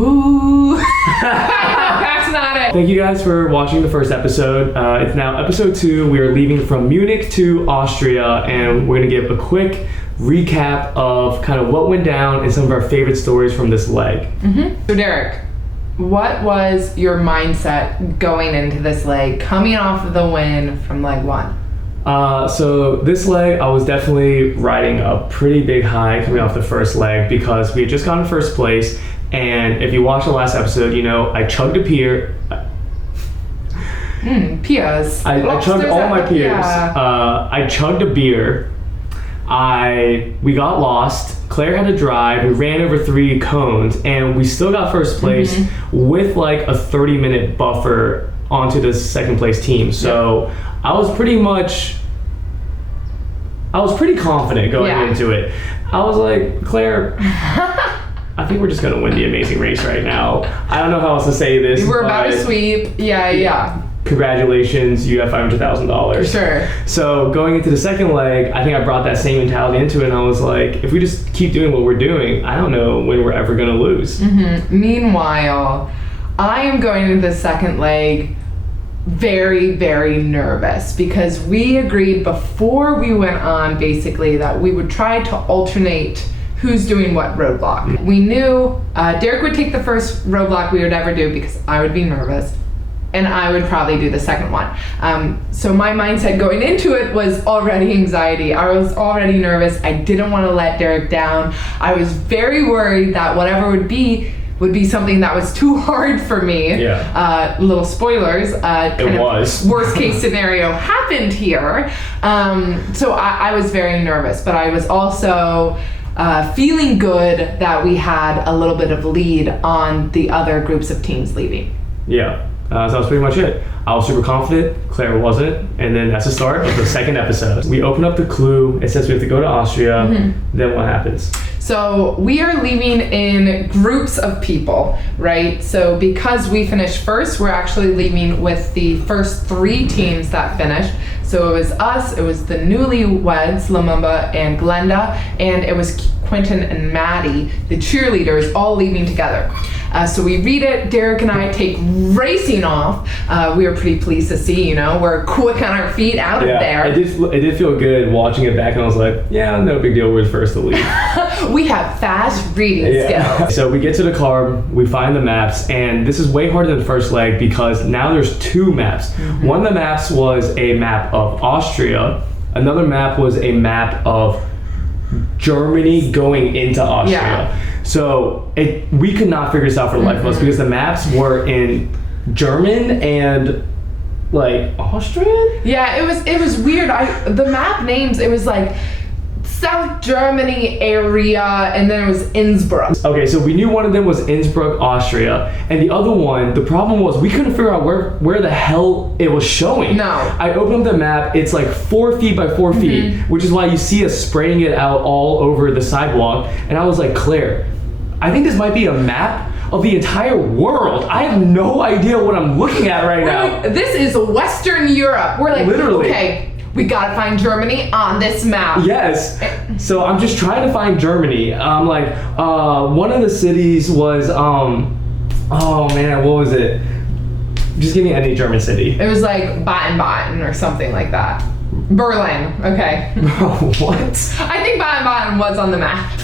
Ooh. That's not it. Thank you guys for watching the first episode. It's now episode 2. We are leaving from Munich to Austria, and we're going to give a quick recap of kind of what went down and some of our favorite stories from this leg. So Derek, what was your mindset going into this leg, coming off of the win from leg 1? So this leg, I was definitely riding a pretty big high coming off the first leg because we had just gotten first place. And if you watched the last episode, you know I chugged a beer. Pias. I chugged all my beers. Yeah. I chugged a beer. We got lost. Claire had to drive. We ran over 3 cones, and we still got first place with like a 30-minute buffer onto the second place team. So I was pretty confident going into it. I was like, Claire, I think we're just going to win the amazing race right now. I don't know how else to say this. We're about to sweep. Yeah. Congratulations, you have $500,000. Sure. So going into the second leg, I think I brought that same mentality into it, and I was like, if we just keep doing what we're doing, I don't know when we're ever going to lose. Meanwhile, I am going into the second leg very, very nervous because we agreed before we went on basically that we would try to alternate who's doing what roadblock. We knew Derek would take the first roadblock we would ever do because I would be nervous, and I would probably do the second one. So my mindset going into it was already anxiety. I was already nervous. I didn't want to let Derek down. I was very worried that whatever would be something that was too hard for me. Little spoilers. It was. Worst case scenario happened here. So I was very nervous, but I was also feeling good that we had a little bit of lead on the other groups of teams leaving. So that was pretty much it. I was super confident, Claire wasn't, and then that's the start of the second episode. We open up the clue, it says we have to go to Austria, then what happens? So we are leaving in groups of people, right? So because we finished first, we're actually leaving with the first 3 teams that finished. So it was us, it was the newlyweds, Lamumba and Glenda, and it was Quentin and Maddie, the cheerleaders, all leaving together. So we read it, Derek and I take racing off. We were pretty pleased to see, we're quick on our feet out of there. It did feel good watching it back, and I was like, yeah, no big deal, we're the first to leave. We have fast reading skills. So we get to the car, we find the maps, and this is way harder than the first leg because now there's 2 maps. One of the maps was a map of Austria, another map was a map of Germany going into Austria. So we could not figure this out for the life of us because the maps were in German and like Austrian. Yeah, it was weird. The map names, it was like South Germany area, and then it was Innsbruck. Okay, so we knew one of them was Innsbruck, Austria, and the other one, the problem was we couldn't figure out where the hell it was showing. No. I opened up the map, it's like 4 feet by 4 feet, which is why you see us spraying it out all over the sidewalk, and I was like, Claire, I think this might be a map of the entire world. I have no idea what I'm looking at right now. Like, this is Western Europe. We're like, literally. Okay, we gotta find Germany on this map. Yes. So I'm just trying to find Germany. I'm like, one of the cities was, oh man, what was it? Just give me any German city. It was like Baden-Baden or something like that. Berlin, okay. What? I think Baden-Baden was on the map.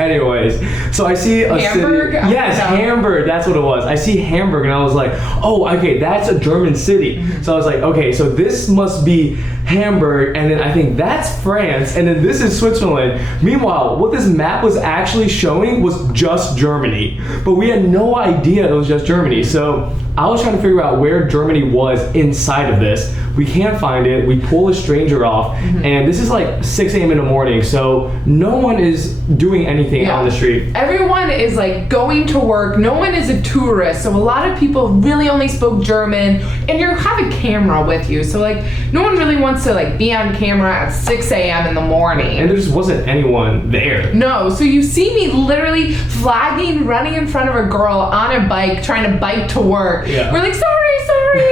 Anyways, so I see a Hamburg? city. Yes, Hamburg, that's what it was. I see Hamburg and I was like, oh, okay, that's a German city. So I was like, okay, so this must be Hamburg, and then I think that's France, and then this is Switzerland. Meanwhile, what this map was actually showing was just Germany, but we had no idea it was just Germany. So I was trying to figure out where Germany was inside of this. We can't find it. We pull a stranger off, and this is like 6 a.m. in the morning, so no one is doing anything on the street. Everyone is like going to work. No one is a tourist, so a lot of people really only spoke German, and you have a camera with you, so like no one really wants to like be on camera at 6 a.m. in the morning. And there just wasn't anyone there. No, so you see me literally flagging, running in front of a girl on a bike, trying to bike to work. Yeah. We're like, sorry,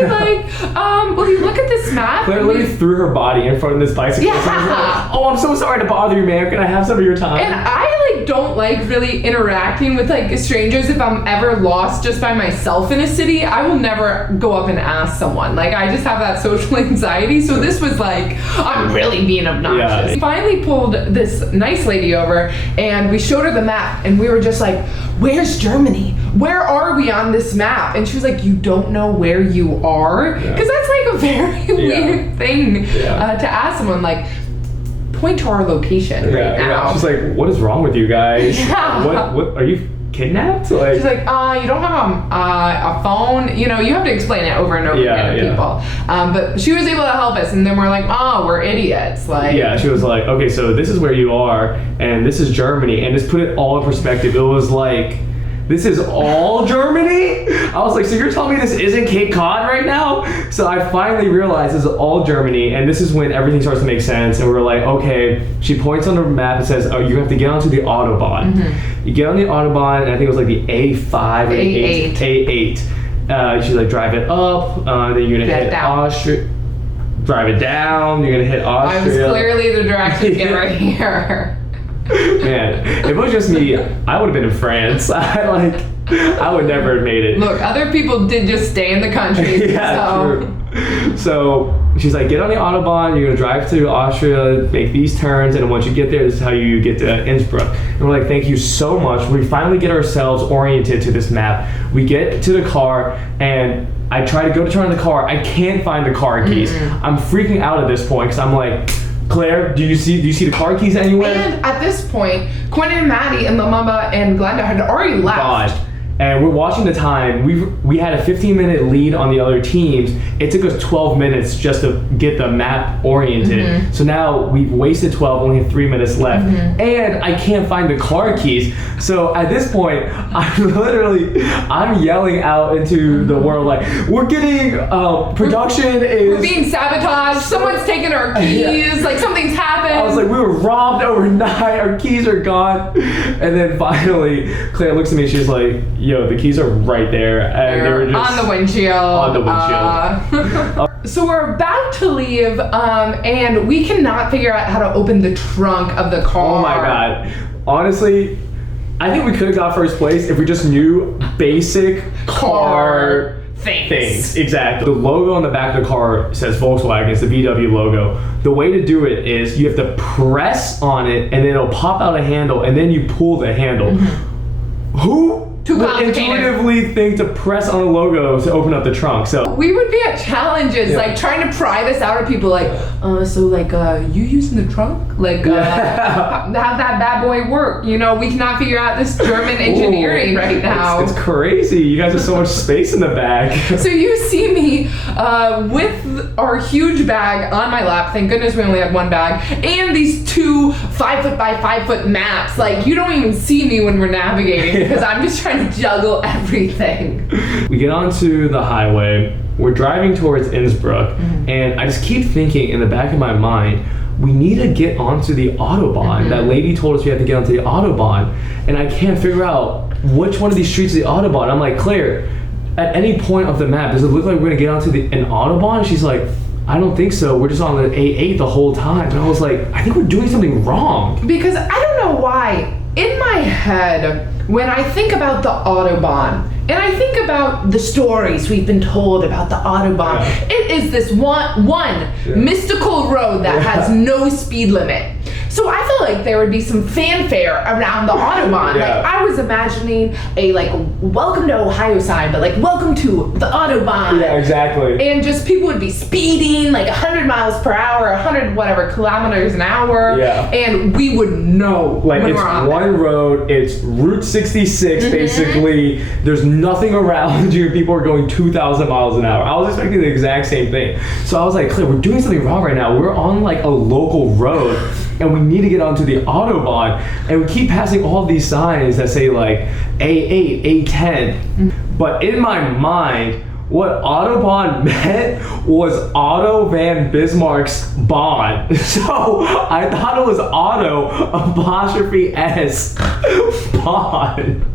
like, will you look at this map? Claire literally threw her body in front of this bicycle. Yeah. So I was like, oh, I'm so sorry to bother you, man. Can I have some of your time? And I like don't like really interacting with like strangers. If I'm ever lost just by myself in a city, I will never go up and ask someone. Like I just have that social anxiety. So this was like, I'm really being obnoxious. Yeah. We finally pulled this nice lady over and we showed her the map and we were just like, where's Germany? Where are we on this map? And she was like, you don't know where you are? Because that's like a very weird thing to ask someone. Like, point to our location right now. Yeah. She's like, what is wrong with you guys? What are you kidnapped? Like, she's like, you don't have a phone. You know, you have to explain it over and over again to people. But she was able to help us, and then we're like, oh, we're idiots. Like, yeah, she was like, okay, so this is where you are, and this is Germany, and just put it all in perspective. It was like, this is all Germany? I was like, so you're telling me this isn't Cape Cod right now? So I finally realized this is all Germany, and this is when everything starts to make sense, and we're like, okay, she points on the map and says, oh, you have to get onto the Autobahn. Mm-hmm. You get on the Autobahn, and I think it was like the A5 or A8. She's like, drive it up, then you're gonna hit Austria. Drive it down, you're gonna hit Austria. I was clearly the directions giver here. Man, if it was just me, I would have been in France. I would never have made it. Look, other people did just stay in the country. True. So she's like, get on the Autobahn, you're gonna drive to Austria, make these turns, and once you get there, this is how you get to Innsbruck. And we're like, thank you so much. We finally get ourselves oriented to this map. We get to the car, and I try to go to turn on the car. I can't find the car keys. Mm-hmm. I'm freaking out at this point, because I'm like, Claire, do you see the car keys anywhere? And at this point, Quinn and Maddie and Lamamba and Glenda had already left. God. And we're watching the time. We had a 15-minute lead on the other teams. It took us 12 minutes just to get the map oriented. Mm-hmm. So now we've wasted 12, only have 3 minutes left. Mm-hmm. And I can't find the car keys. So at this point, I'm yelling out into the world like, we're getting, production is... We're being sabotaged. Someone's taken our keys. Like something's happened. I was like, we were robbed overnight. Our keys are gone. And then Finally, Claire looks at me and she's like, yo, the keys are right there. And they were just on the windshield. On the windshield. So we're about to leave, and we cannot figure out how to open the trunk of the car. Oh my God. Honestly, I think we could have got first place if we just knew basic car things. Exactly. The logo on the back of the car says Volkswagen. It's the VW logo. The way to do it is you have to press on it, and then it'll pop out a handle, and then you pull the handle. Mm-hmm. Who would intuitively think to press on the logo to open up the trunk? So we would be at challenges, like trying to pry this out of people, like, you using the trunk? Like, how'd that bad boy work? You know, we cannot figure out this German engineering right now. It's crazy. You guys have so much space in the bag. So you see me with our huge bag on my lap. Thank goodness we only had one bag, and these 2 5-foot by 5-foot maps. Like, you don't even see me when we're navigating because I'm just trying to juggle everything. We get onto the highway. We're driving towards Innsbruck, and I just keep thinking in the back of my mind, we need to get onto the Autobahn. That lady told us we have to get onto the Autobahn, and I can't figure out which one of these streets is the Autobahn. I'm like, Claire, at any point of the map, does it look like we're gonna get onto an Autobahn? And she's like, I don't think so. We're just on the A8 the whole time. And I was like, I think we're doing something wrong. Because I don't know why, in my head, when I think about the Autobahn, and I think about the stories we've been told about the Autobahn, it is this one mystical road that has no speed limit. So I felt like there would be some fanfare around the Autobahn. Like, I was imagining a welcome to Ohio sign, but welcome to the Autobahn. Yeah, exactly. And just people would be speeding 100 miles per hour, 100 whatever kilometers an hour. Yeah. And we would know when it's we're on one road, it's Route 66 basically. There's nothing around you. People are going 2,000 miles an hour. I was expecting the exact same thing. So I was like, Claire, we're doing something wrong right now. We're on a local road, and we need to get onto the Autobahn, and we keep passing all these signs that say A8, A10. But in my mind, what Autobahn meant was Otto van Bismarck's Bahn. So I thought it was Otto apostrophe S Bahn.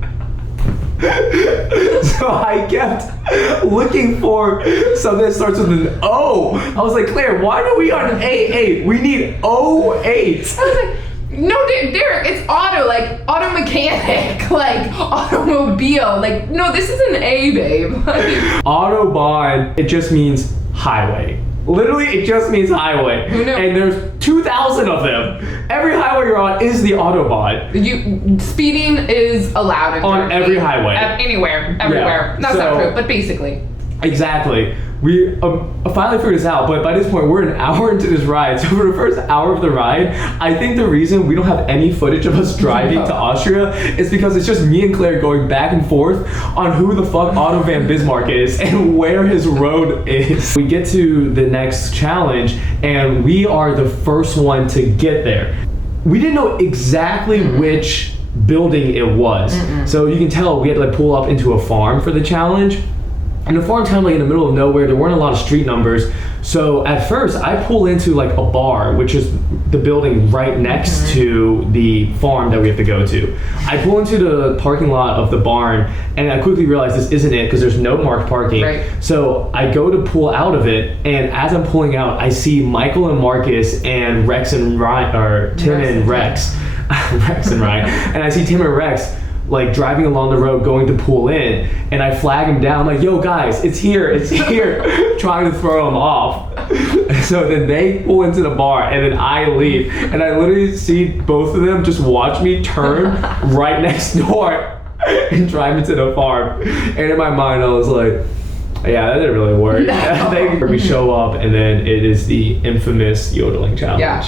So I kept looking for something that starts with an O. I was like, Claire, why are we on A8? We need 08. I was like, no, Derek, it's Otto, Otto mechanic, like automobile. Like, no, this is an A, babe. Autobahn, it just means highway. Literally, it just means highway. Who knew? And there's 2,000 of them. Every highway you're on is the Autobahn. Speeding is allowed in On Germany. every highway. Anywhere, everywhere. Yeah. That's not true, but basically. Exactly. We finally figured this out, but by this point, we're an hour into this ride. So for the first hour of the ride, I think the reason we don't have any footage of us driving to Austria is because it's just me and Claire going back and forth on who the fuck Otto van Bismarck is and where his road is. We get to the next challenge, and we are the first one to get there. We didn't know exactly which building it was. So you can tell we had to like pull up into a farm for the challenge. And the farm's kind of like in the middle of nowhere. There weren't a lot of street numbers. So at first I pull into like a bar, which is the building right next to the farm that we have to go to. I pull into the parking lot of the barn and I quickly realize this isn't it because there's no marked parking. Right. So I go to pull out of it, and as I'm pulling out, I see Michael and Marcus and Rex and Ryan, or Tim and Rex. Rex and Ryan. And I see Tim and Rex like driving along the road going to pull in, and I flag him down. I'm like, yo guys, it's here, trying to throw him off. So then they pull into the bar, and then I leave, and I literally see both of them just watch me turn right next door and drive into the farm. And in my mind I was like, yeah, that didn't really work. No. We show up, and then it is the infamous yodeling challenge. Yeah.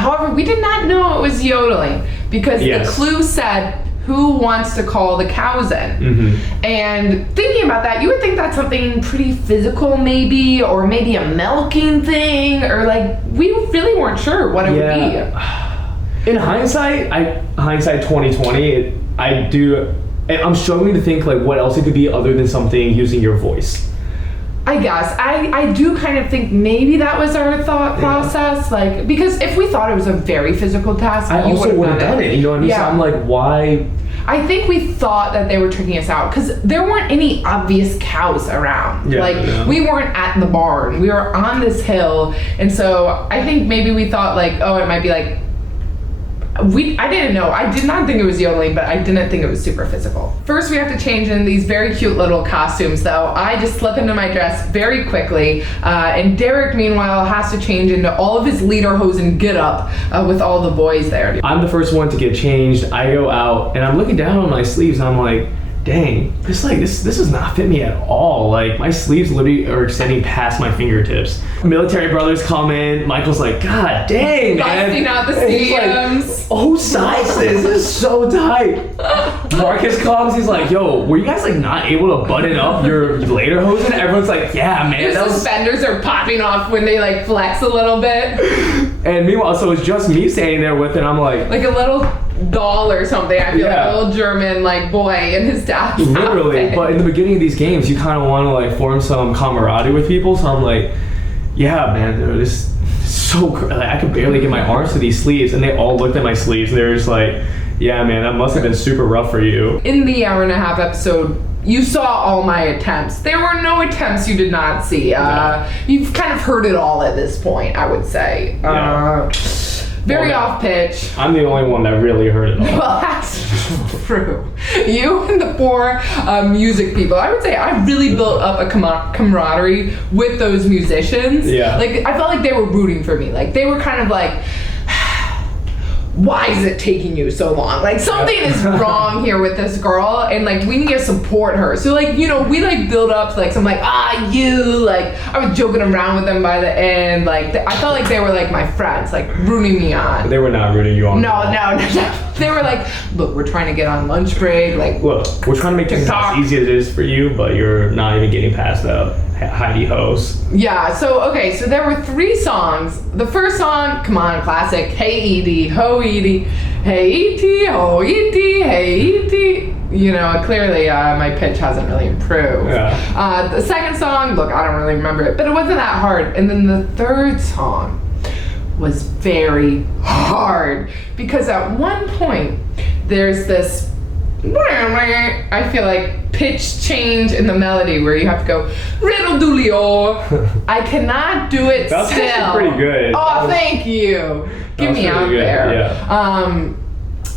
However, we did not know it was yodeling because the clue said, who wants to call the cows in? And thinking about that, you would think that's something pretty physical maybe, or maybe a milking thing, or like, we really weren't sure what it would be. In hindsight, hindsight 2020, I'm struggling to think like what else it could be other than something using your voice. I guess. I do kind of think maybe that was our thought process. Like, because if we thought it was a very physical task, I also would have done it. You know what I mean? Yeah. So I'm like, why? I think we thought that they were tricking us out because there weren't any obvious cows around. We weren't at the barn. We were on this hill. And so I think maybe we thought like, oh, it might be like, I didn't know. I did not think it was yodeling, but I didn't think it was super physical. First, we have to change in these very cute little costumes, though. I just slip into my dress very quickly, and Derek, meanwhile, has to change into all of his lederhosen get-up with all the boys there. I'm the first one to get changed. I go out, and I'm looking down on my sleeves, and I'm like, dang, this does not fit me at all. Like, my sleeves literally are extending past my fingertips. Military brothers come in. Michael's like, God dang, man. Busting out the seams. Like, oh, size this is so tight. Marcus comes. He's like, yo, were you guys like not able to button up your lederhosen? Everyone's like, yeah, man. Your suspenders are popping off when they like flex a little bit. And meanwhile, so it's just me standing there with it. I'm like a little doll or something. I feel like a little German like boy in his dad's literally outfit. But in the beginning of these games you kind of want to like form some camaraderie with people, so I'm like, yeah man, dude, this is so like, I could barely get my arms to these sleeves, and they all looked at my sleeves and they were just like, yeah man, that must have been super rough for you. In the hour-and-a-half episode, you saw all my attempts. There were no attempts you did not see. You've kind of heard it all at this point, I would say. Very off pitch. I'm the only one that really heard it all. Well, that's true. You and the poor music people. I would say I really built up a camaraderie with those musicians. Yeah. Like, I felt like they were rooting for me. Like, they were kind of like, why is it taking you so long? Like, something is wrong here with this girl, and like, we need to support her. So like, you know, we like build up like some like, like, I was joking around with them by the end. Like, I felt like they were like my friends, like rooting me on. They were not rooting you on. No. They were like, look, we're trying to get on lunch break. Like, look, we're trying to make this as easy as it is for you, but you're not even getting past the Heidi Ho's. Yeah, so there were 3 songs. The first song, come on, classic, Hey Edie, Ho Edie, Hey Edie, Ho Edie, Hey Edie. You know, clearly my pitch hasn't really improved. Yeah. The second song, look, I don't really remember it, but it wasn't that hard. And then the third song was very hard because at one point there's this, I feel like, pitch change in the melody where you have to go riddle doolio. I cannot do it That's still. pretty good. Oh, thank you. Get me out there. Yeah.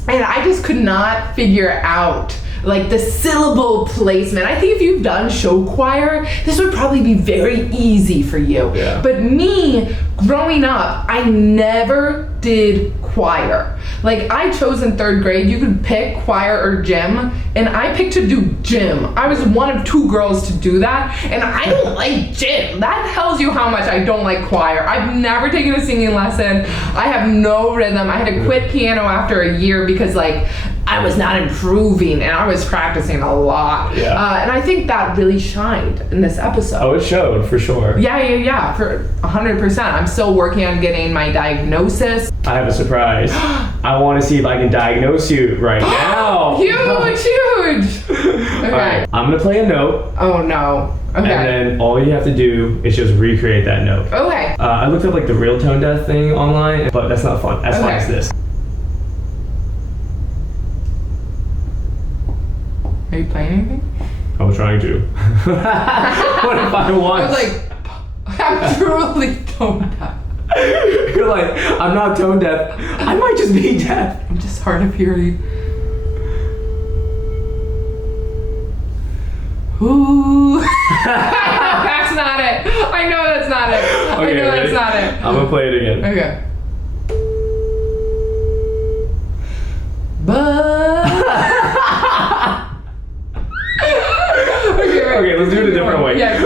And I just could not figure out like the syllable placement. I think if you've done show choir, this would probably be very easy for you. Yeah. But me, growing up, I never did choir. Like I chose in 3rd grade, you could pick choir or gym, and I picked to do gym. I was one of 2 girls to do that, and I don't like gym. That tells you how much I don't like choir. I've never taken a singing lesson. I have no rhythm. I had to quit piano after a year because like I was not improving, and I was practicing a lot. Yeah. And I think that really shined in this episode. Oh, it showed for sure. Yeah, for 100%. I'm still working on getting my diagnosis. I have a surprise. I want to see if I can diagnose you right now. Huge! Okay. All right, I'm gonna play a note. Oh no. Okay. And then all you have to do is just recreate that note. Okay. I looked up like the real tone deaf thing online, but that's not fun. As fun Okay. as this. Are you playing anything? I was trying to. What if I want? I was like, I'm truly tone deaf. You're like, I'm not tone deaf. I might just be deaf. I'm just hard of hearing. Ooh. That's not it. I know that's not it. Okay, I know ready? that's not it. I'm gonna play it again. Okay. But Okay, let's do it a different way. Yeah.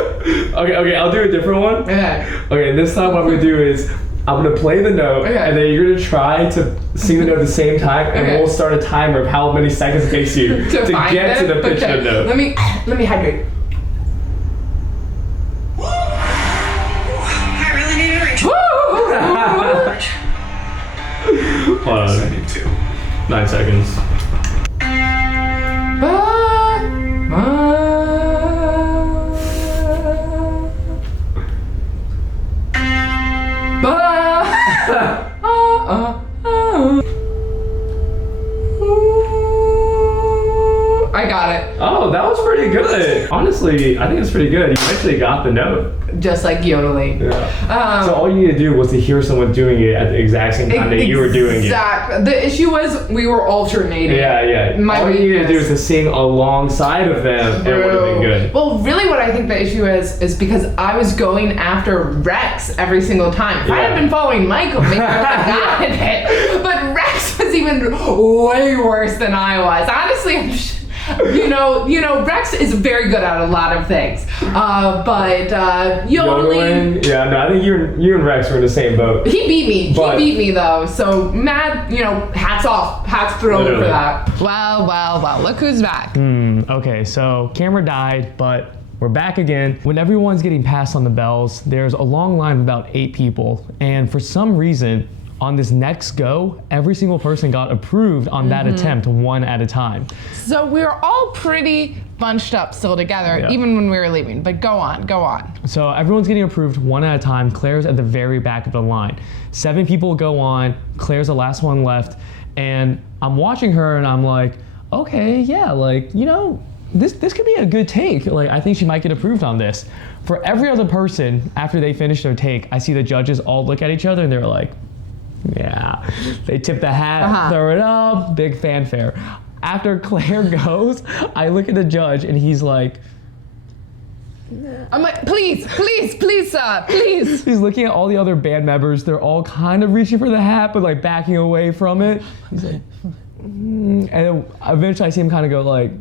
Okay, I'll do a different one. Okay. Okay, this time what I'm gonna do is I'm gonna play the note, Okay. and then you're gonna try to sing the note at the same time, and Okay. we'll start a timer of how many seconds it takes you to find get it? to the pitch Okay. of the note. Let me hydrate. I really need a reach. Hold on. 9 seconds. I got it. Oh, that was pretty good. Honestly, I think it's pretty good. You actually got the note. Just like yodeling. Yeah. So all you need to do was to hear someone doing it at the exact same time that you were doing it. Exactly. The issue was we were alternating. Yeah. All you need to do is to sing alongside of them, and it would have been good. Well, really what I think the issue is because I was going after Rex every single time. If I had been following Michael, maybe I would have gotten it. But Rex was even way worse than I was. Honestly, you know, Rex is very good at a lot of things. But yodeling. Yeah, no, I think you and Rex were in the same boat. He beat me. But- He beat me though. So mad, hats off. Hats thrown for Literally. that. Well. Look who's back. Okay, so camera died, but we're back again. When everyone's getting passed on the bells, there's a long line of about 8 people, and for some reason, on this next go, every single person got approved on that attempt one at a time. So we were all pretty bunched up still together, Yeah. even when we were leaving. But go on. So everyone's getting approved one at a time. Claire's at the very back of the line. 7 people go on. Claire's the last one left. And I'm watching her and I'm like, okay, yeah, like, this could be a good take. Like, I think she might get approved on this. For every other person, after they finish their take, I see the judges all look at each other and they're like, yeah. They tip the hat, throw it up, big fanfare. After Claire goes, I look at the judge and he's like, I'm like, please, sir, please. he's looking at all the other band members. They're all kind of reaching for the hat, but like backing away from it. He's like, and then eventually I see him kind of go like,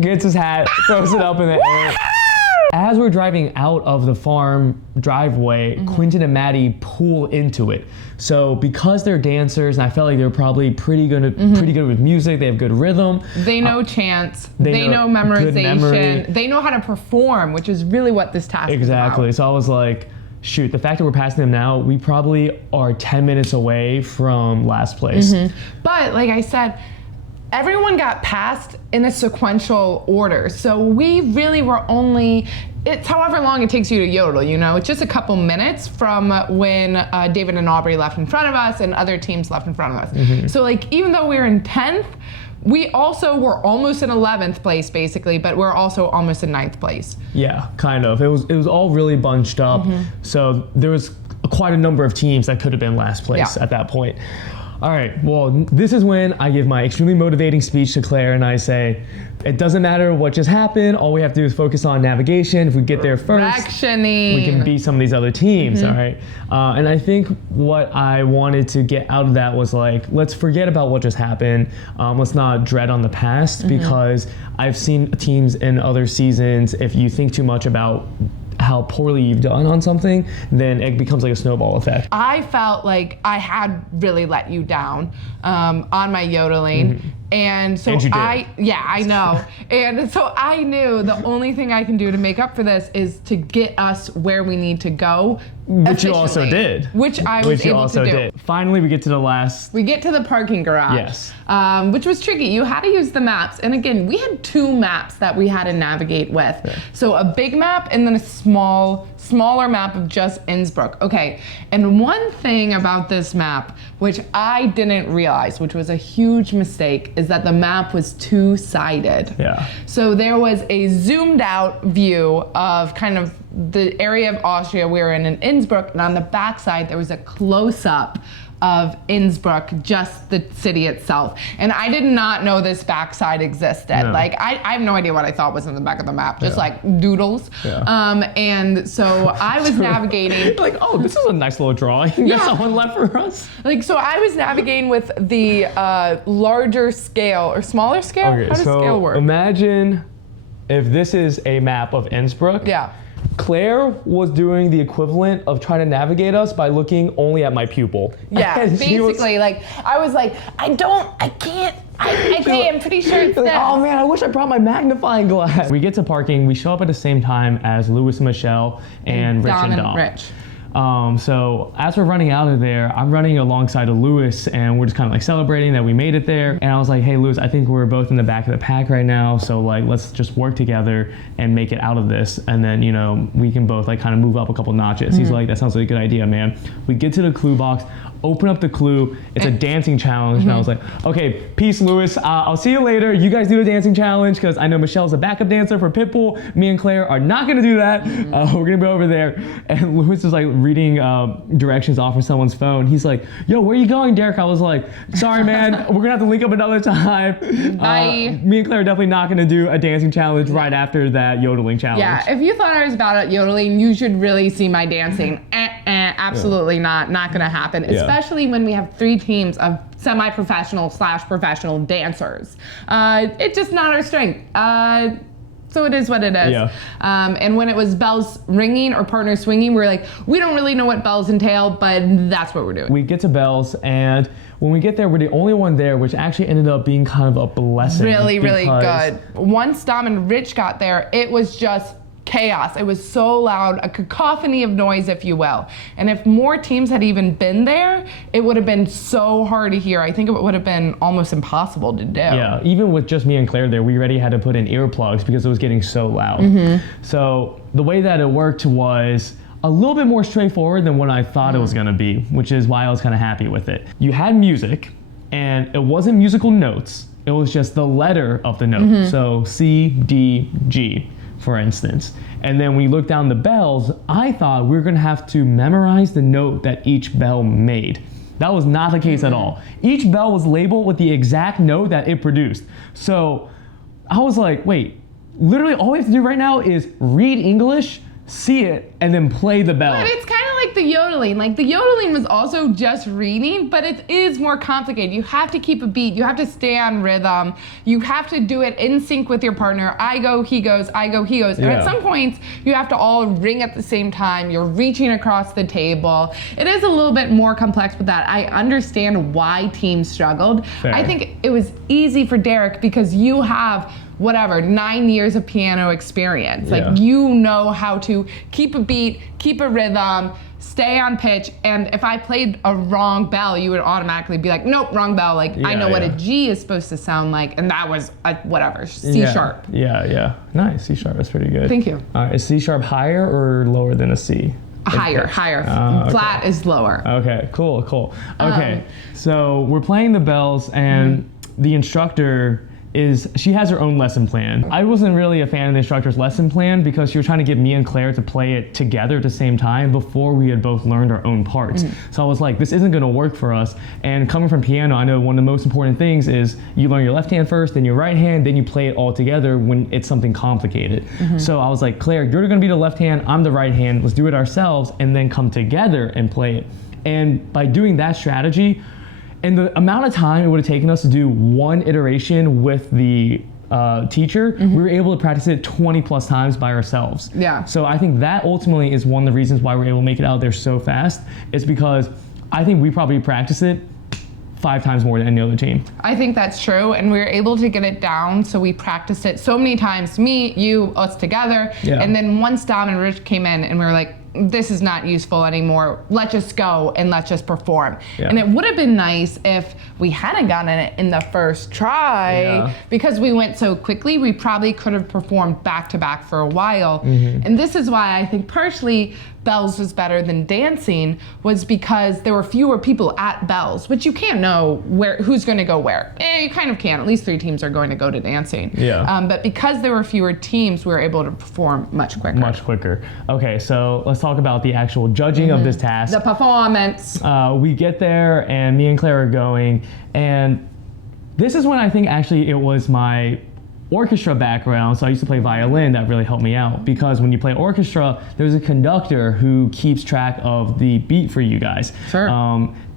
gets his hat, throws it up in the air. As we're driving out of the farm driveway, Quentin and Maddie pull into it. So because they're dancers, and I felt like they're probably pretty good with music, they have good rhythm. They know chants. They know know good memory. memorization. They know how to perform, which is really what this task Exactly. is about. So I was like, shoot, the fact that we're passing them now, we probably are 10 minutes away from last place. But like I said, everyone got passed in a sequential order. So we really were it's however long it takes you to yodel, It's just a couple minutes from when David and Aubrey left in front of us and other teams left in front of us. So like, even though we were in 10th, we also were almost in 11th place basically, but we're also almost in 9th place. Yeah, kind of. It was all really bunched up. So there was quite a number of teams that could have been last place at that point. All right, well, this is when I give my extremely motivating speech to Claire and I say, it doesn't matter what just happened. All we have to do is focus on navigation. If we get there first, Fractioning. we can beat some of these other teams, all right? And I think what I wanted to get out of that was like, let's forget about what just happened. Let's not dread on the past because I've seen teams in other seasons, if you think too much about how poorly you've done on something, then it becomes like a snowball effect. I felt like I had really let you down on my yodeling. And so And you did. I know. And so I knew the only thing I can do to make up for this is to get us where we need to go. Which you also did. Which I was able to do. Finally, we get to the last. We get to the parking garage. Yes. Which was tricky. You had to use the maps. And again, we had 2 maps that we had to navigate with. Yeah. So a big map and then a smaller map of just Innsbruck. Okay. And one thing about this map, which I didn't realize, which was a huge mistake, is that the map was 2-sided. Yeah. So there was a zoomed out view of kind of the area of Austria we were in Innsbruck, and on the backside there was a close-up of Innsbruck, just the city itself. And I did not know this backside existed. No. Like, I have no idea what I thought was in the back of the map, just like doodles. Yeah. And so I was navigating. Like, oh, this is a nice little drawing that someone left for us. Like, so I was navigating with the larger scale, or smaller scale? Okay, How does scale work? Imagine if this is a map of Innsbruck. Yeah. Claire was doing the equivalent of trying to navigate us by looking only at my pupil. Yeah, And she was- basically, like, I was like, I can't, I'm pretty sure it's like, this. oh man, I wish I brought my magnifying glass. We get to parking, we show up at the same time as Louis and Michelle and Rich and Dom. Rich. So as we're running out of there, I'm running alongside of Lewis and we're just kind of like celebrating that we made it there. And I was like, hey Lewis, I think we're both in the back of the pack right now. So like, let's just work together and make it out of this. And then, you know, we can both like kind of move up a couple notches. He's like, that sounds like a good idea, man. We get to the clue box, open up the clue. It's a dancing challenge. And I was like, okay, peace, Lewis. I'll see you later. You guys do the dancing challenge because I know Michelle's a backup dancer for Pitbull. Me and Claire are not going to do that. We're going to go over there. And Lewis is like reading directions off of someone's phone. He's like, yo, where are you going, Derek? I was like, sorry, man. We're going to have to link up another time. Bye. Me and Claire are definitely not going to do a dancing challenge right after that yodeling challenge. Yeah, if you thought I was bad at yodeling, you should really see my dancing. Absolutely not gonna happen. Especially when we have 3 teams of semi-professional / professional dancers. It's just not our strength. So it is what it is. Yeah. And when it was bells ringing or partner swinging, we were like, we don't really know what bells entail, but that's what we're doing. We get to bells, and when we get there, we're the only one there, which actually ended up being kind of a blessing. Really because- good. Once Dom and Rich got there, it was just chaos. It was so loud, a cacophony of noise, if you will. And if more teams had even been there, it would have been so hard to hear. I think it would have been almost impossible to do. Yeah, even with just me and Claire there, we already had to put in earplugs because it was getting so loud. So the way that it worked was a little bit more straightforward than what I thought it was gonna be, which is why I was kind of happy with it. You had music, and it wasn't musical notes. It was just the letter of the note. So C, D, G, for instance. And then when you look down the bells, I thought we were gonna have to memorize the note that each bell made. That was not the case at all. Each bell was labeled with the exact note that it produced. So I was like, wait, literally all we have to do right now is read English, see it, and then play the bell. But it's kind of like the yodeling. Like, the yodeling was also just reading, but it is more complicated. You have to keep a beat. You have to stay on rhythm. You have to do it in sync with your partner. I go, he goes, I go, he goes. And at some points, you have to all ring at the same time. You're reaching across the table. It is a little bit more complex with that. I understand why teams struggled. Fair. I think it was easy for Derek because you have 9 years of piano experience. Like, you know how to keep a beat, keep a rhythm, stay on pitch. And if I played a wrong bell, you would automatically be like, nope, wrong bell. Like, I know what a G is supposed to sound like. And that was a C sharp. Yeah. Nice, C sharp, that's pretty good. Thank you. Is C sharp higher or lower than a C? Higher. Okay. Flat is lower. Okay, cool. Okay, so we're playing the bells, and the instructor is she has her own lesson plan. I wasn't really a fan of the instructor's lesson plan because she was trying to get me and Claire to play it together at the same time before we had both learned our own parts. So I was like, this isn't gonna work for us. And coming from piano, I know one of the most important things is you learn your left hand first, then your right hand, then you play it all together when it's something complicated. So I was like, Claire, you're gonna be the left hand, I'm the right hand, let's do it ourselves and then come together and play it. And by doing that strategy, and the amount of time it would have taken us to do one iteration with the teacher, we were able to practice it 20 plus times by ourselves. Yeah. So I think that ultimately is one of the reasons why we're able to make it out there so fast. It's because I think we probably practice it 5 times more than any other team. I think that's true, and we were able to get it down, so we practiced it so many times, me, you, us together, and then once Dom and Rich came in and we were like, this is not useful anymore, let's just go and let's just perform. And it would have been nice if we hadn't gotten it in the first try, because we went so quickly, we probably could have performed back to back for a while. And this is why I think partially bells was better than dancing, was because there were fewer people at bells, which you can't know who's going to go where. You kind of can. At least 3 teams are going to go to dancing. But because there were fewer teams, we were able to perform much quicker. Much quicker. Okay, so let's talk about the actual judging of this task. The performance. We get there and me and Claire are going, and this is when I think actually it was my orchestra background, so I used to play violin, that really helped me out, because when you play orchestra, there's a conductor who keeps track of the beat for you guys.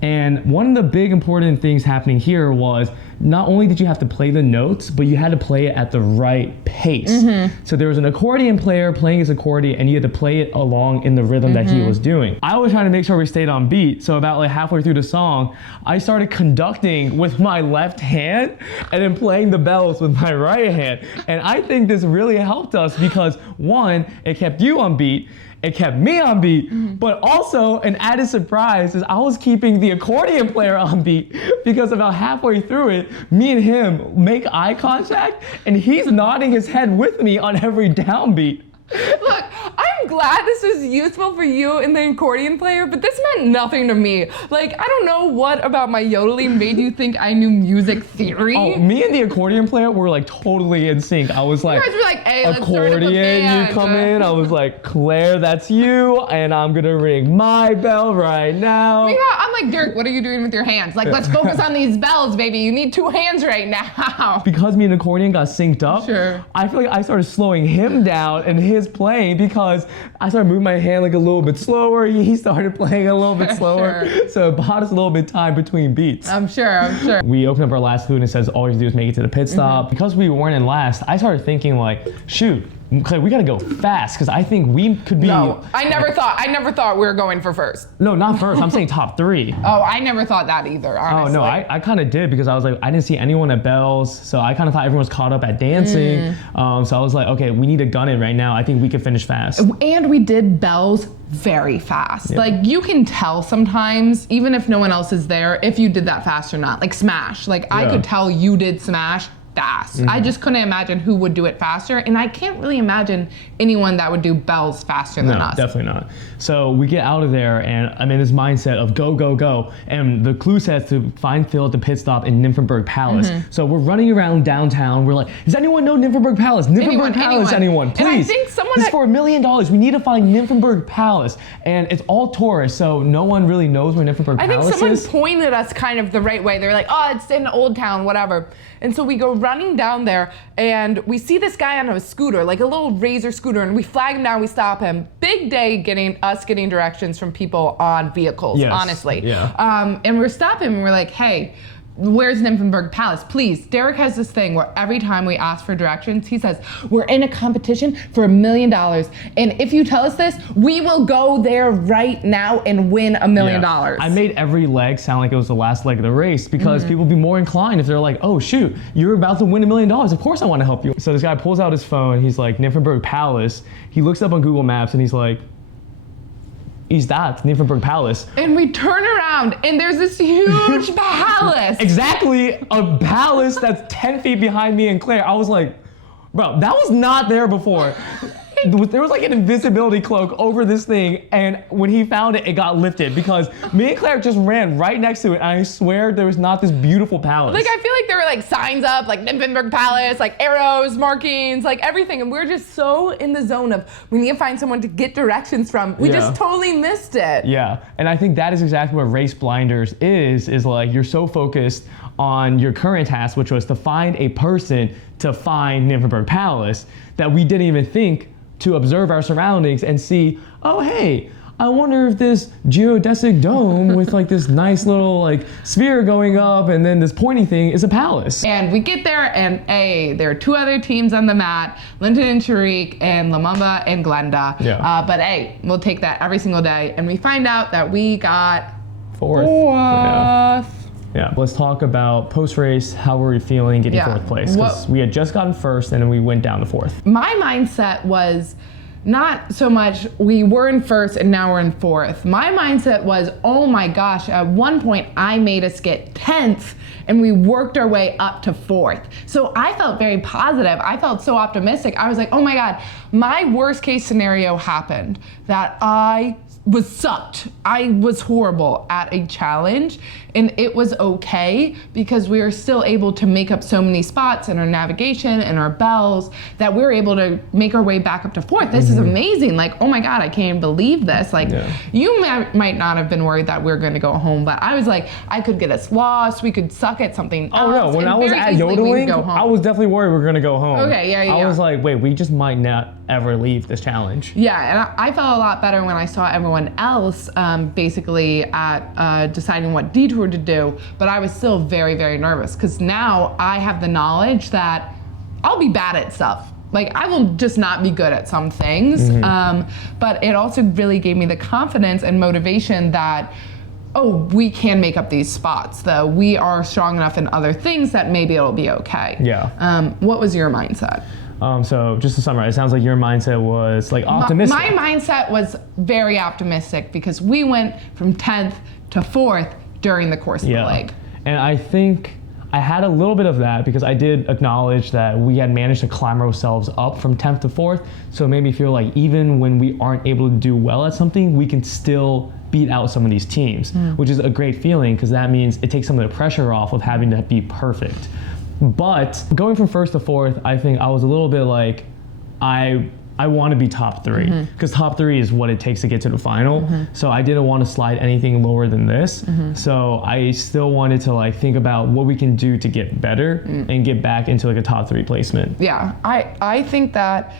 And one of the big important things happening here was not only did you have to play the notes, but you had to play it at the right pace. So there was an accordion player playing his accordion and you had to play it along in the rhythm that he was doing. I was trying to make sure we stayed on beat, so about like halfway through the song, I started conducting with my left hand and then playing the bells with my right hand. And I think this really helped us because one, it kept you on beat, it kept me on beat, but also an added surprise is I was keeping the accordion player on beat because about halfway through it, me and him make eye contact and he's nodding his head with me on every downbeat. Look, I'm glad this was useful for you and the accordion player, but this meant nothing to me. Like, I don't know what about my yodeling made you think I knew music theory. Oh, me and the accordion player were like totally in sync. I was like, you guys were like, hey, let's start up a accordion, band. you come in. I was like, Claire, that's you, and I'm gonna ring my bell right now. Meanwhile, I'm like, Dirk, what are you doing with your hands? Like, let's focus on these bells, baby. You need 2 hands right now. Because me and accordion got synced up, I feel like I started slowing him down and his playing because I started moving my hand like a little bit slower. He started playing a little bit slower. So it bought us a little bit of time between beats. I'm sure. We opened up our last food and it says all you have to do is make it to the pit stop. Because we weren't in last, I started thinking like, shoot, Claire, we gotta go fast because I think we could be. No, I never thought we were going for first. No, not first. I'm saying top 3. Oh, I never thought that either, honestly. Oh no, I kind of did because I was like, I didn't see anyone at bells, so I kind of thought everyone was caught up at dancing. So I was like, okay, we need to gun it right now. I think we could finish fast. And we did bells very fast. Like, you can tell sometimes, even if no one else is there, if you did that fast or not. Like Smash. Like, I could tell you did Smash fast. I just couldn't imagine who would do it faster, and I can't really imagine anyone that would do bells faster than us. Definitely not. So we get out of there, and I'm in this mindset of go, go, go, and the clue says to find Phil at the pit stop in Nymphenburg Palace. So we're running around downtown. We're like, does anyone know Nymphenburg Palace? Nymphenburg Palace, anyone? Please. And I think someone this is for $1 million. We need to find Nymphenburg Palace, and it's all tourists, so no one really knows where Nymphenburg Palace is. I think someone pointed us kind of the right way. They're like, oh, it's in Old Town, whatever. And so we go running down there and we see this guy on a scooter, like a little razor scooter, and we flag him down, we stop him. Big day getting directions from people on vehicles, honestly. And we're stopping and we're like, hey, where's Nymphenburg Palace? Please. Derek has this thing where every time we ask for directions, he says, we're in a competition for $1 million. And if you tell us this, we will go there right now and win $1 million. I made every leg sound like it was the last leg of the race because people would be more inclined if they're like, oh shoot, you're about to win $1 million. Of course I want to help you. So this guy pulls out his phone. He's like, Nymphenburg Palace. He looks up on Google Maps and he's like, is that Nymphenburg Palace? And we turn around and there's this huge palace. Exactly, a palace that's 10 feet behind me and Claire. I was like, bro, that was not there before. there was like an invisibility cloak over this thing, and when he found it, it got lifted because me and Claire just ran right next to it, and I swear there was not this beautiful palace. Like, I feel like there were like signs up, like Nymphenburg Palace, like arrows, markings, like everything, and we're just so in the zone of we need to find someone to get directions from. We just totally missed it. Yeah, and I think that is exactly what race blinders is like you're so focused on your current task, which was to find a person to find Nymphenburg Palace, that we didn't even think to observe our surroundings and see, oh hey, I wonder if this geodesic dome with like this nice little like sphere going up and then this pointy thing is a palace. And we get there and there are 2 other teams on the mat, Linton and Tariq and Lamumba and Glenda. Yeah. But we'll take that every single day. And we find out that we got 4th. Yeah, let's talk about post-race. How were we feeling getting 4th place? Because we had just gotten 1st and then we went down to 4th. My mindset was not so much we were in 1st and now we're in 4th. My mindset was, oh my gosh, at one point I made us get 10th and we worked our way up to 4th. So I felt very positive. I felt so optimistic. I was like, oh my God, my worst case scenario happened, that I was sucked. I was horrible at a challenge, and it was okay because we were still able to make up so many spots in our navigation and our bells that we were able to make our way back up to 4th. This is amazing. Like, oh my God, I can't believe this. Like, you might not have been worried that we were going to go home, but I was like, I could get us lost. We could suck at something else. Oh no, when I was at yodeling, I was definitely worried we were going to go home. Okay, yeah. I was like, wait, we just might not ever leave this challenge. Yeah, and I felt a lot better when I saw everyone else basically at deciding what detour to do, but I was still very, very nervous because now I have the knowledge that I'll be bad at stuff. Like, I will just not be good at some things, but it also really gave me the confidence and motivation that, oh, we can make up these spots, though. We are strong enough in other things that maybe it'll be okay. Yeah. What was your mindset? So just to summarize, it sounds like your mindset was like optimistic. My mindset was very optimistic because we went from 10th to 4th during the course of the leg. And I think I had a little bit of that because I did acknowledge that we had managed to climb ourselves up from 10th to 4th. So it made me feel like even when we aren't able to do well at something, we can still beat out some of these teams, which is a great feeling because that means it takes some of the pressure off of having to be perfect. But going from 1st to 4th, I think I was a little bit like, I want to be top 3 because top 3 is what it takes to get to the final. So I didn't want to slide anything lower than this. So I still wanted to like think about what we can do to get better and get back into like a top 3 placement. Yeah, I think that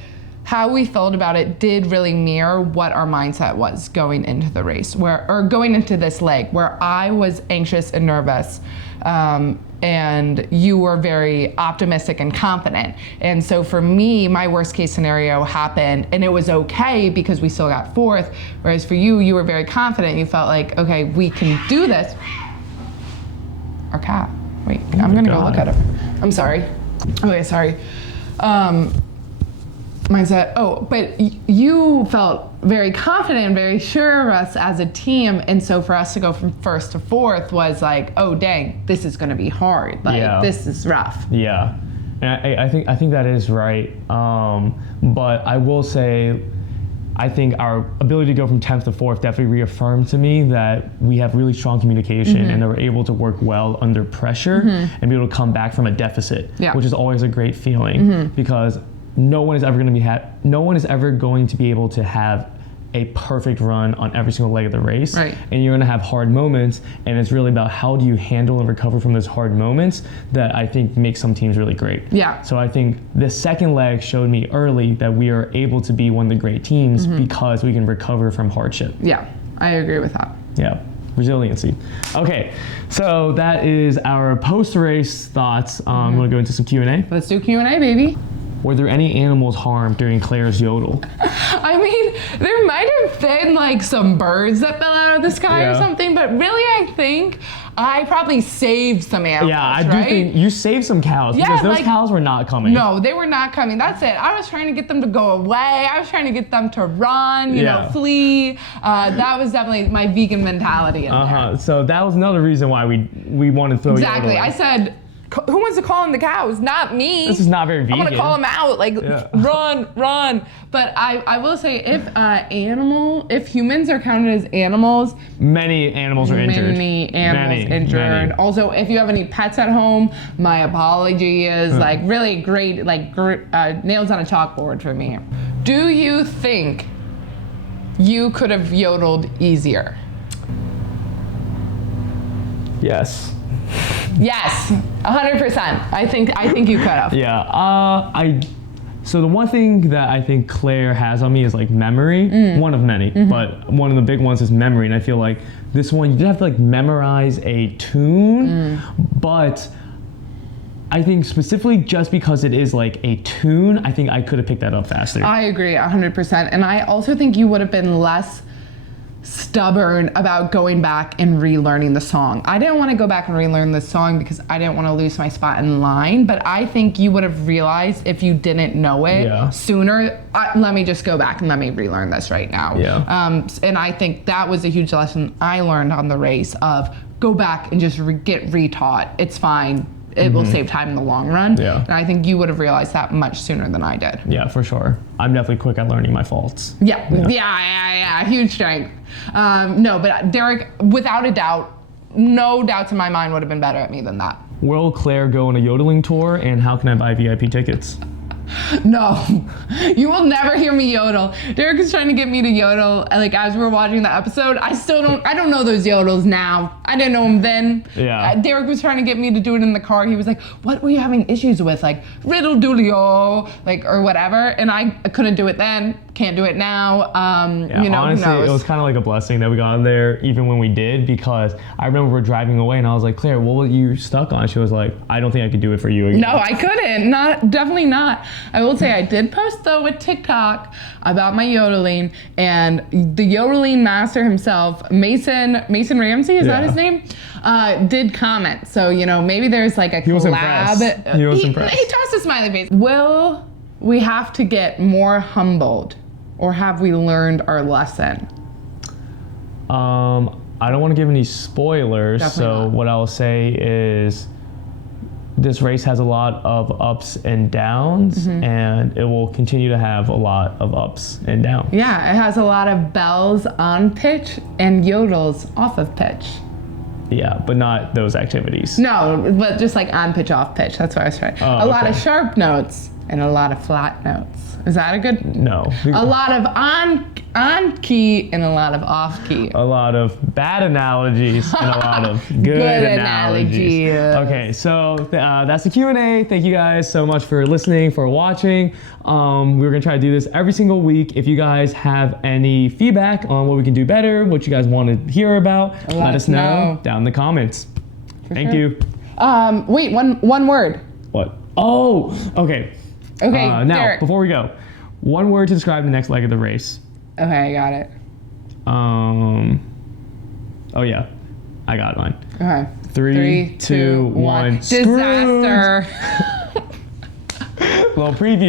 how we felt about it did really mirror what our mindset was going into the race, or going into this leg, where I was anxious and nervous, and you were very optimistic and confident. And so for me, my worst case scenario happened, and it was okay because we still got 4th, whereas for you, you were very confident. You felt like, okay, we can do this. Our cat. Wait, I'm gonna go look at it. I'm sorry. Okay, sorry. Mindset. Oh, but you felt very confident and very sure of us as a team, and so for us to go from 1st to 4th was like, oh dang, this is going to be hard. Like, this is rough. Yeah, and I think that is right. But I will say, I think our ability to go from 10th to 4th definitely reaffirmed to me that we have really strong communication and that we're able to work well under pressure and be able to come back from a deficit, which is always a great feeling because no one is ever going to be able to have a perfect run on every single leg of the race. Right. And you're going to have hard moments, and it's really about how do you handle and recover from those hard moments that I think makes some teams really great. Yeah. So I think the second leg showed me early that we are able to be one of the great teams because we can recover from hardship. Yeah, I agree with that. Yeah. Resiliency. Okay, so that is our post-race thoughts. I'm going to go into some Q&A. Let's do Q&A, baby. Were there any animals harmed during Claire's yodel? I mean, there might have been like some birds that fell out of the sky or something, but really I think I probably saved some animals. Yeah, I do think you saved some cows because those cows were not coming. No, they were not coming. That's it. I was trying to get them to go away. I was trying to get them to run, you know, flee. That was definitely my vegan mentality in there. So that was another reason why we wanted to throw Exactly. Yodel away. I said, Who wants to call in the cows? Not me. This is not very vegan. I'm gonna call them out, like run. But I will say, if humans are counted as animals, many animals are injured. Many animals injured. Also, if you have any pets at home, my apology is like really great, like nails on a chalkboard for me. Do you think you could have yodeled easier? Yes. Yes, 100%. I think you could have. Yeah. So the one thing that I think Claire has on me is like memory. One of many, but one of the big ones is memory. And I feel like this one, you did have to like memorize a tune, but I think specifically just because it is like a tune, I think I could have picked that up faster. I agree 100%. And I also think you would have been less stubborn about going back and relearning the song. I didn't want to go back and relearn the song because I didn't want to lose my spot in line, but I think you would have realized if you didn't know it sooner, let me just go back and let me relearn this right now. And I think that was a huge lesson I learned on the race of go back and just get retaught. It's fine. It will save time in the long run. And I think you would have realized that much sooner than I did. Yeah, for sure. I'm definitely quick at learning my faults. Yeah. Huge strength. No, but Derek, without a doubt, no doubts in my mind, would have been better at me than that. Will Claire go on a yodeling tour, and how can I buy VIP tickets? No, you will never hear me yodel. Derek is trying to get me to yodel, like as we're watching the episode. I don't know those yodels now. I didn't know them then. Derek was trying to get me to do it in the car. He was like, what were you having issues with? Like, riddle doodle, like, or whatever. And I couldn't do it then, can't do it now. Honestly, it was kind of like a blessing that we got on there, even when we did, because I remember we're driving away and I was like, Claire, what were you stuck on? She was like, I don't think I could do it for you again. No, I couldn't. Definitely not. I will say I did post though with TikTok about my yodeling, and the yodeling master himself, Mason Ramsey, is that his name? Did comment. So, maybe there's like a collab. He was impressed. He tossed a smiley face. Will we have to get more humbled, or have we learned our lesson? I don't want to give any spoilers. Definitely not. What I'll say is this race has a lot of ups and downs, and it will continue to have a lot of ups and downs. Yeah, it has a lot of bells on pitch and yodels off of pitch. Yeah, but not those activities. No, but just like on pitch, off pitch. That's what I was trying. A lot of sharp notes and a lot of flat notes. Is that a good? No. A lot of on key and a lot of off key. A lot of bad analogies and a lot of good analogies. Okay, so that's the Q&A. Thank you guys so much for listening, for watching. We're gonna try to do this every single week. If you guys have any feedback on what we can do better, what you guys want to hear about, let us know down in the comments. Thank you. Wait, one word. What? Oh, okay. Okay, now, Derek. Before we go, one word to describe the next leg of the race. Okay, I got it. Oh yeah, I got mine. Okay. 3, 2, 1. Disaster. Little preview.